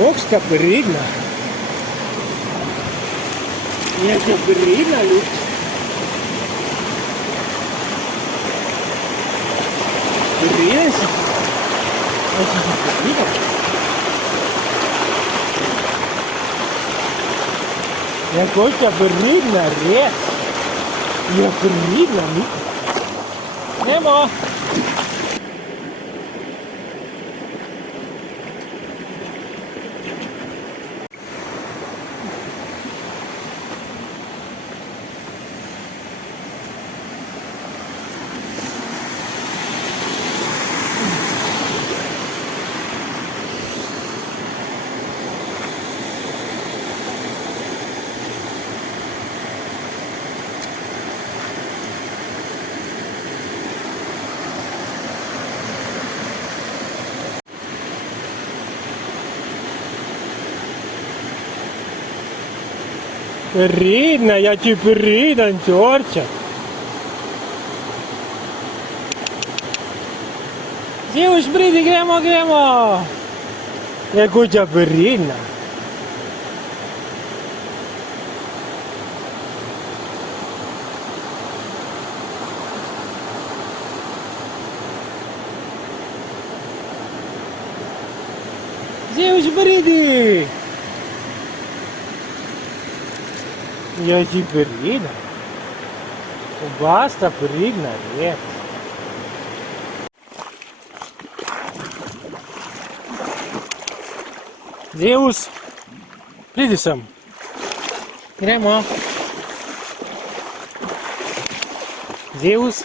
Ох, ska regna. Det ska regna lite. Det regnar så. Jag går inte att regna rätt. Jag regnar mycket. Det var. Рідна, я типу рідна, тьорча. Зівуш, бриди, гремо. Я куча рідна. Зівуш, бриди. Я типу рідна. Баста рідна, є. Zeus, pridi sem. Gremo. Zeus.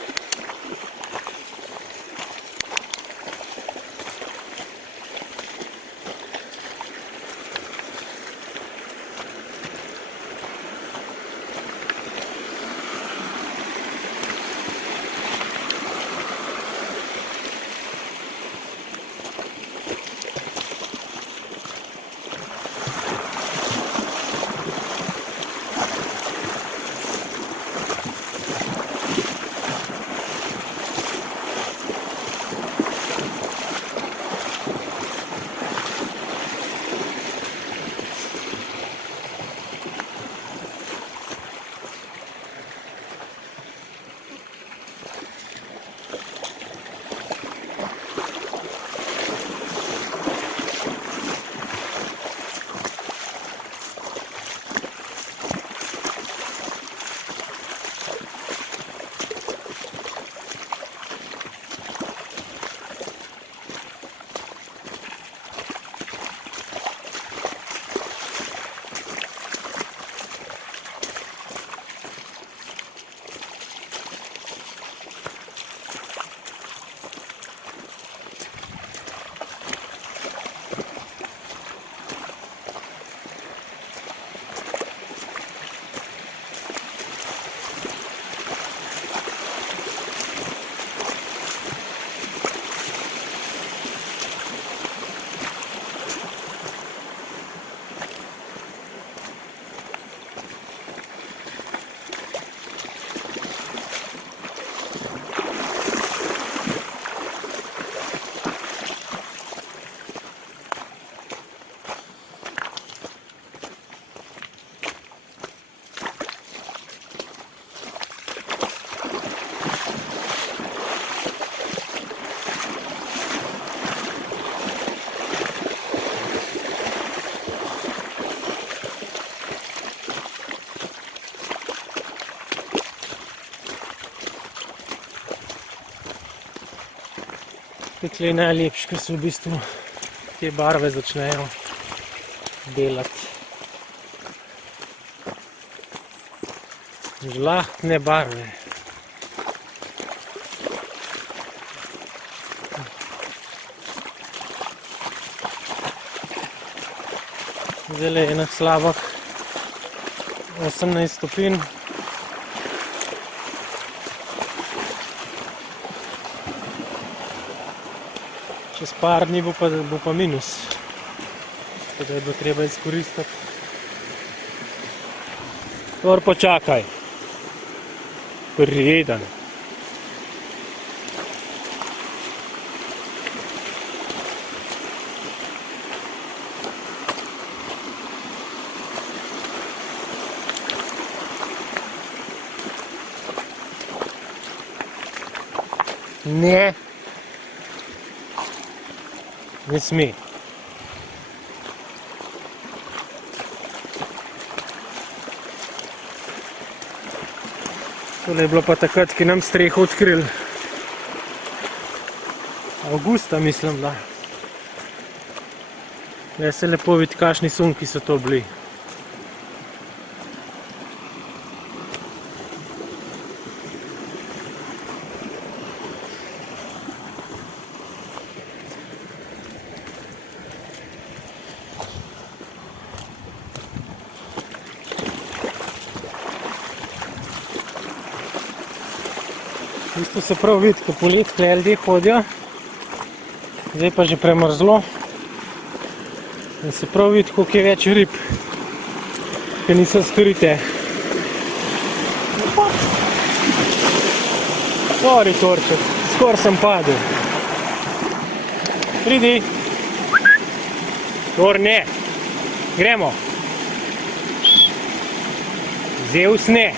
Tekle je najlepše, ker se v bistvu te barve začnejo delati. Žlahtne barve. Zdaj je slabih 18 stopinj. Čez par dni bo pa minus. Tako da bo treba izkoristiti. Dor počakaj. Prijeden. Ne. Ne sme. Tole je bilo pa takrat, ki nam streho odkrili. Avgusta, mislim, da. Zdaj se lepo vidi, kakšni sunki so to bili. Isto se prav vidi, ko poleti ljudje hodijo, zdaj pa že premrzlo. In se prav vidi, koliko je več rib, ki niso skrite. Sorry, Torček, skoraj sem padel. Pridi. Tor, ne. Gremo. Zeus, ne.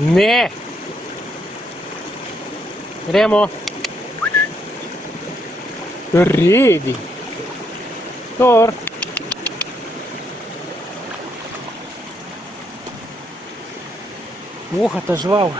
Ne. Gremo. Redi. Tor. Muhata žival.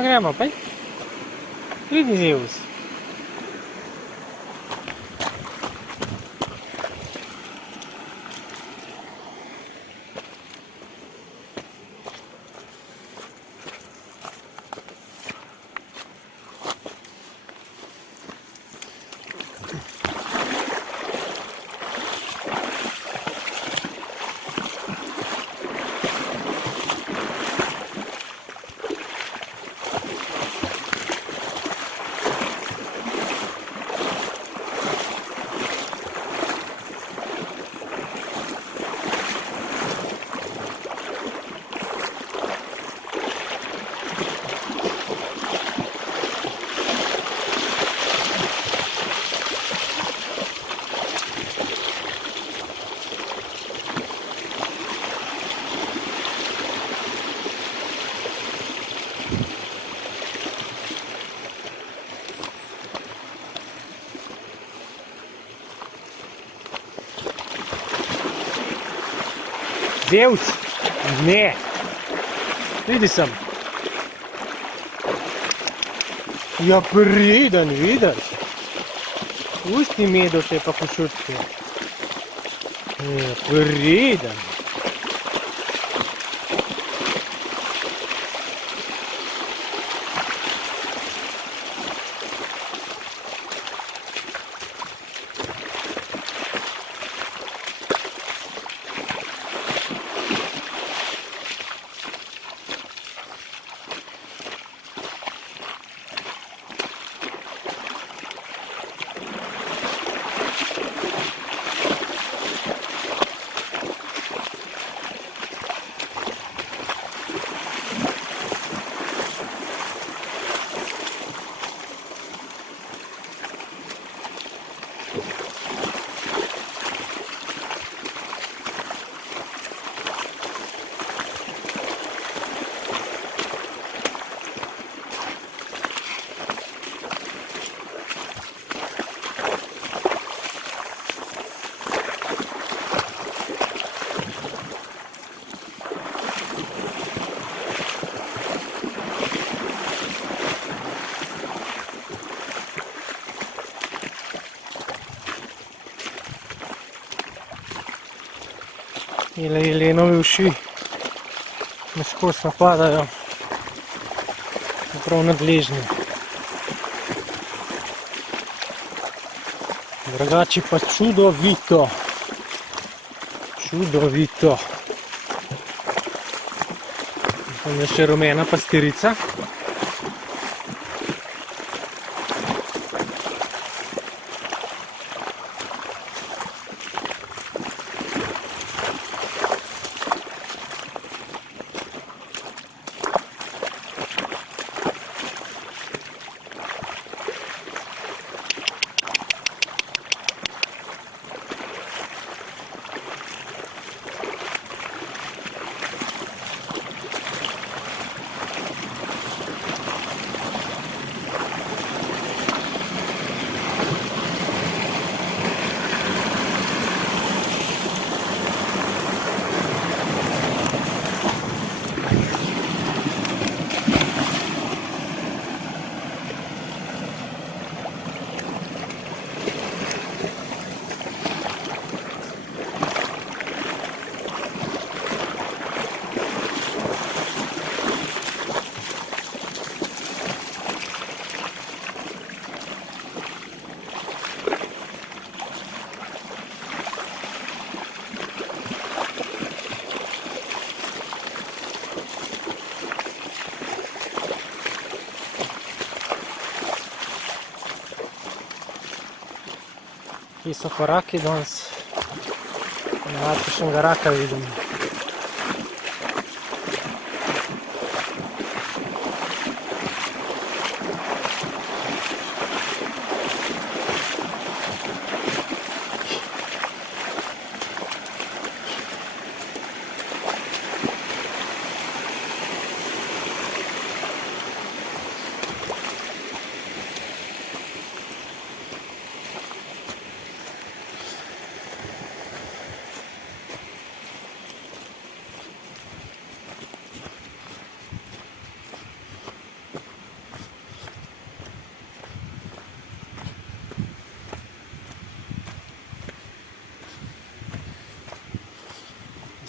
Gremo, pej. Pridi, Zeus. Zeus! Ne. Vidi sem. Ja, priden, vidiš. Pusti medo te pa košutke. Ja, priden. Jelenovi uši me skozi napadajo, prav nadležni. Drugače pa čudovito. Čudovito. Tam je še rumena pastirica. Kje so koraki danes? Malo kakšnega raka vidim.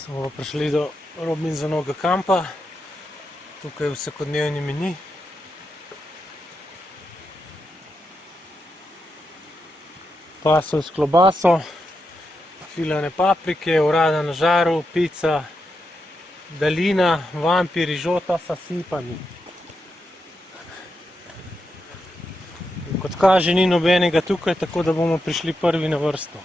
Smo pa prišli do Robinsonovega kampa, tukaj je vsakodnevni meni. Pasel s klobaso, filane paprike, orada na žaru, pica, dalina, vampi, rižota s sipami. Kot kaže, ni nobenega tukaj, tako da bomo prišli prvi na vrsto.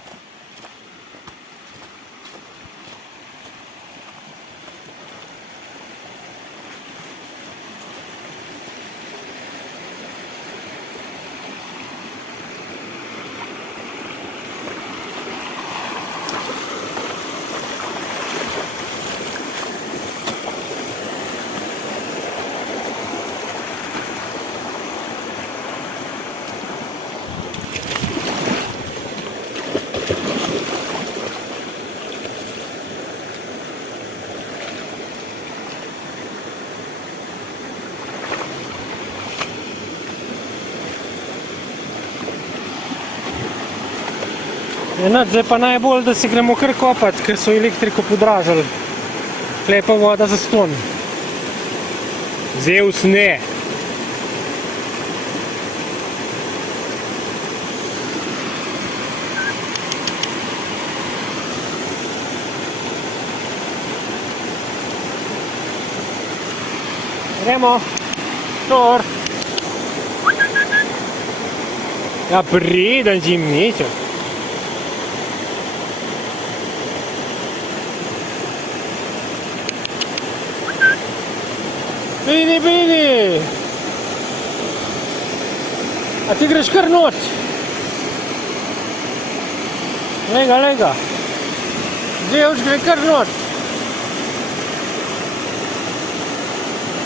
Enot, zdaj pa najbolj, da si gremo kar kopati, ker so elektriko podražili. Tle pa voda za ston. Zeus ne. Gremo. Tor. Ja, preden ti mečeš. Vidi, vidi. A ti greš kar noč. Lega, lega. Zeus gre kar noč.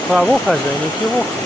Pa voha zdaj, nekaj voha.